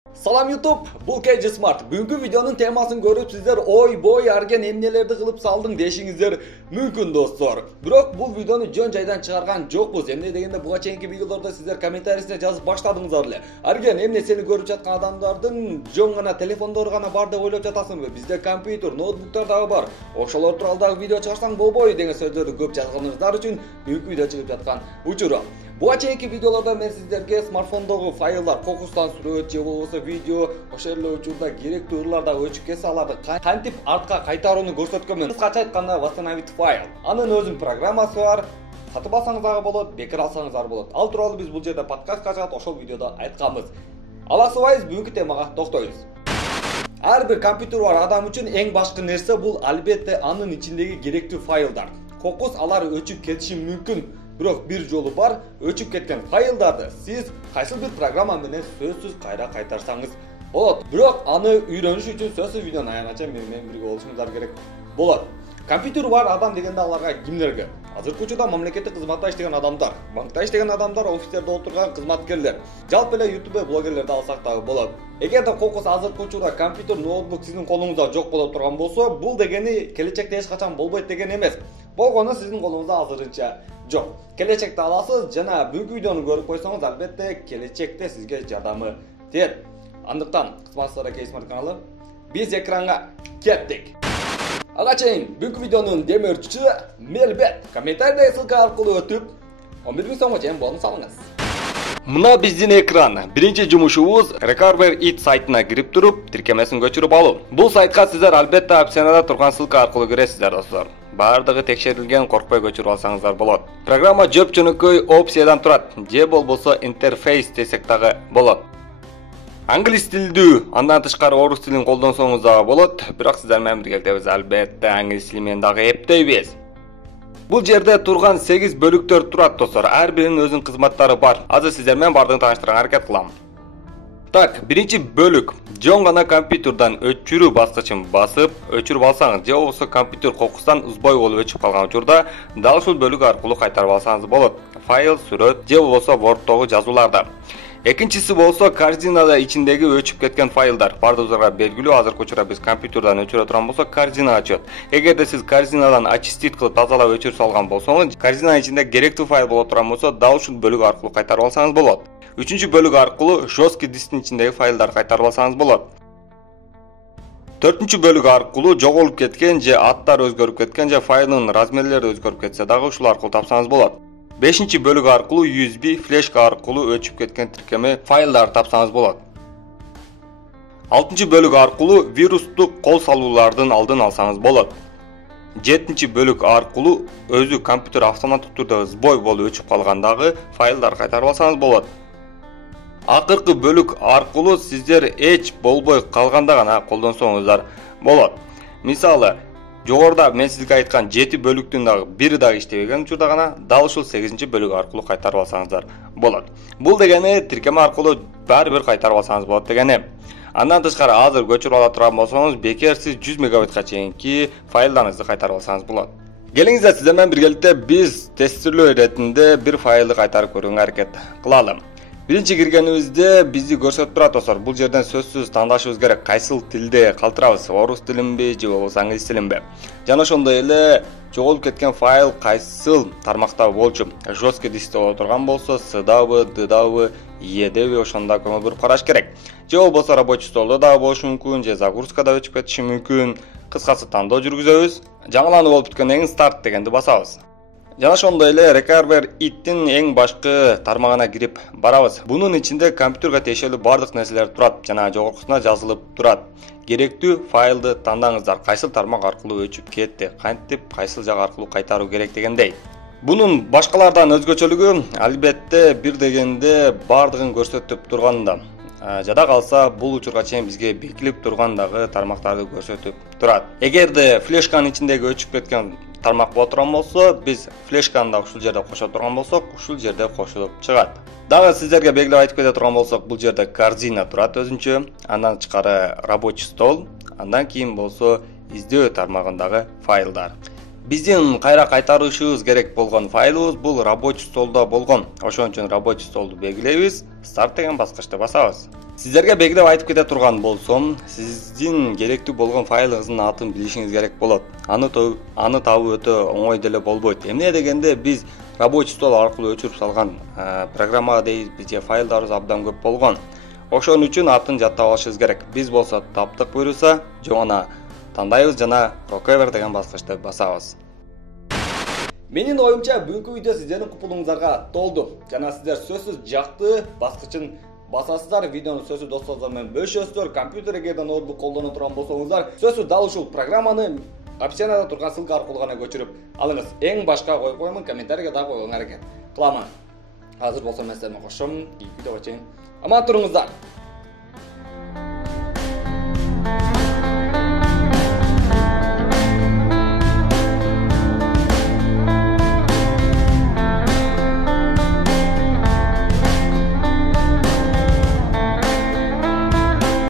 Salam YouTube, bu KG Smart. Bugünkü videonun temasını görüp sizler oy boy argen emnelerdi kılıp saldың deşingizler mümkün dostlar. Biroq bu videonu jön jaydan çıkargan jokпуз. Emne degende buга чейинки videolarda sizler kommentariyasына жазып баштадыңыздар эле. Арген эмне сени көрүп жаткан адамдардын жөн гана телефондору гана бар деп ойлоп жатасыңбы? Бизде компьютер, ноутбуктар дагы бар. Ошолор тууралуу дагы видео чыгарсаң болбойбу деген сөздөрдү көп жазганыңыздар үчүн бүгүнкү видео чыгып жаткан учуру. Буга чейинки видеоларда мен сиздерге смартфондогу файлдар, кокустан сүрөт же болбосо видео, ошол эле учурда керектүү ырларда өчүп кетсе аларды кантип артка кайтарууну көрсөткөнмүн. Кыскача айтканда восстановить файл. Анын өзүнүн программасы бар. Сатып алсаңыз дагы болот, бекер алсаңыз дагы болот. Ал тууралуу биз бул жерде подкастка чыгат, ошол видеодо айтканбыз. Аласыбайбыз, бүгүнкү темага токтойбуз. Ар бир компьютер бар адам үчүн эң башкы нерсе бул албетте анын ичиндеги керектүү файлдар. Кокус алар өчүп кетиши мүмкүн. Бирок бир жолу бар, өчүп кеткен файлдарды сиз кайсы бир программа менен сөзсүз кайра кайтарсаңыз болот. Бирок аны үйрөнүш үчүн сөзсүз видеонун аягына чейин менен бирге болушуңуздар керек болот. Компьютер бар адам дегенде аларга кимдерге? Азыркы учурда мамлекеттик кызматта иштеген адамдар, банкта иштеген адамдар, офистерде отурган кызматкерлер, жалпы эле YouTube блогерлерди алсак дагы болот. Эгерде кокус азыркы учурда компьютер, ноутбук сиздин колуңузда жок боло турган болсо, бул дегени келечекте эч качан болбойт деген эмес. Болгону сиздин колуңузда азырынча жок. Келечекте аласыз жана бүгүнкү видеону көрүп койсоңуз албетте келечекте сизге жардамы тиет. Андыктан кызматсыздар KG Smart каналы биз экранга кеттик. Ага чейин бүгүнкү видеонун демөөрчүсү Мелбет. Комментарийдеги ссылка аркылуу өтүп 11.000 сомго чейин бонус алыңыз. Мына биздин экран. Биринчи жумушубуз Recover It сайтына кирип туруп, тиркемесин көчүрүп алуу. Бул сайтка сиздер албетте опцияда турган ссылка аркылуу киресиздер достор. Бардыгы текшерилген, коркпой көчүрүп алсаңыздар болот. Программа жөп-жөнөкөй опциядан турат. Же болбосо интерфейс десек дагы болот. Англис тилдүү, андан тышкары орус тилин колдонсоңуз дагы болот. Бирок сиздер менен биргеликте албетте англис тили менен дагы эптейбиз. Бул жерде турган 8 бөлүктөр турат достор. Ар биринин өзүнүн кызматтары бар. Азыр сиздер менен бардыгын тааныштырганга аракет кылам. Так, биринчи бөлүк. Жөн гана компьютердан өчүрүү баскычын басып, өчүрүп алсаңыз, же болбосо компьютер кокустан узбой болуп өчүп калган учурда, дал ушул бөлүк аркылуу кайтарып алсаңыз болот. Файл, сүрөт, же болбосо Word'тогу жазууларда. Экинчиси болсо корзинада ичиндеги өчүп кеткен файлдар. Бардыгыбызга белгилүү, азыркы учурда биз компьютерден өчүрө турган болсо корзинага чыгат. Эгерде сиз корзинадан очистить кылып тазалап өчүрүп салган болсоңуз, корзинанын ичинде керектүү файл боло турган болсо, дал ушул бөлүк аркылуу кайтарып алсаңыз болот. Үчүнчү бөлүк аркылуу жесткий дисктин ичиндеги файлдарды кайтарып алсаңыз болот. Төртүнчү бөлүк аркылуу жоголуп кеткен же аттар өзгөрүп кеткен же файлдын размерлери өзгөрүп кетсе дагы ушул аркылуу тапсаңыз болот. Бешинчи бөлүк аркылуу USB флешка аркылуу өчүп кеткен тиркеме файлдарды тапсаңыз болот. Алтынчы бөлүк аркылуу вирустук кол салуулардын алдын алсаңыз болот. Жетинчи бөлүк аркылуу өзү компьютер автоматтык түрдө сбой болуп өчүп калгандагы файлдарды кайтарып алсаңыз болот. Акыркы бөлүк аркылуу сиздер эч болбой калганда гана колдонсоңуздар болот. Мисалы, жогоруда мен сизге айткан 7 бөлүктүн дагы бири дагы иштебеген учурда гана дал ушул 8-чи бөлүк аркылуу кайтарып алсаңыздар болот. Бул дегени тиркеме аркылуу баары бир кайтарып алсаңыз болот дегени. Андан тышкары азыр көчүрүп ала турган болсоңуз, бекер сиз 100 мегабайтка чейинки файлдарыңызды кайтарып алсаңыз болот. Келиңиздер сиздер менен биргеликте биз тестирлөө иретинде бир файлды кайтарып көрүүгө аракет кылалы. Биринчи киргенибизде бизди көрсөтүп турат достор. Бул жерден сөзсүз тандашыбыз керек. Кайсыл тилде калтырабыз? Орус тилинби же болбосо англис тилинби? Жана ошондой эле жоголуп кеткен файл кайсыл тармакта болчу? Жесткий дискте боло турган болсо, С-дабы, Д-дабы, Е-деби ошондо көңүл буруп караш керек. Же болбосо рабочий столдо дагы болушу мүмкүн, же загрузкада өчүп кетиши мүмкүн. Кыскасы тандоо жүргүзөбүз. Жаңылануу болуп бүткөндөн кийин старт дегенди басабыз. Жана ошондой эле Recover It'тин эң башкы тармагына кирип барабыз. Бунун ичинде компьютерге тиешелүү бардык нерселер турат жана жогоркусуна жазылып турат. Керектүү файлды тандаңыздар. Кайсыл тармак аркылуу өчүп кетти, кантип кайсыл жак аркылуу кайтаруу керек дегендей. Бунун башкалардан өзгөчөлүгү албетте бир дегенде бардыгын көрсөтүп турганда. Жада калса бул учурга чейин бизге бекилип турган дагы тармактарды көрсөтүп турат. Эгерде флешканын ичиндеги өчүп кеткен тармак боло турган болсо, биз флешканы да ушул жерде кошо турган болсок, ушул жерде кошулуп чыгат. Дагы сиздерге белгилеп айтып кете турган болсок, бул жерде корзина турат өзүнчө, андан тышкары рабочий стол, андан кийин болсо издөө тармагындагы файлдар. Биздин кайра кайтарышыбыз керек болгон файлыбыз бул рабочий столдо болгон. Ошон үчүн рабочий столду белгилейбиз, старт деген баскычты басабыз. Сіздерге бегдеп айтып кете турган болсом, сиздин керектүү болгон файлыңыздын атын билишиңиз керек болот. Аны табуу өтө оңой деле болбойт. Эмне дегенде биз рабочий стол аркылуу өчүрүп салган программа дейбиз же файлдарыбыз абдан көп болгон. Ошон үчүн атын жаттап алышыбыз керек. Биз болсо таптык буйруса, жоңона тандайбыз жана recover деген баскычты басабыз. Менин оюмча бүгүнкү видео сиздердин купулуңуздарга толду. Жана сиздер сөзсүз жакты баскычын басасыздар, видеону сөзсүз досторуңуздар менен бөлүшөсүздөр. Компьютер эгерде ноутбук колдонуп турган болсоңуздар, сөзсүз дал ушул программаны опцияда турган ссылка аркылуу гана көчүрүп алыңыз. Эң башка коюп коёмун, комментарийге да коюңар аракет кыламын. Азыр болсо мен сиздермен коштошом. Видеого чейин аман туруңуздар.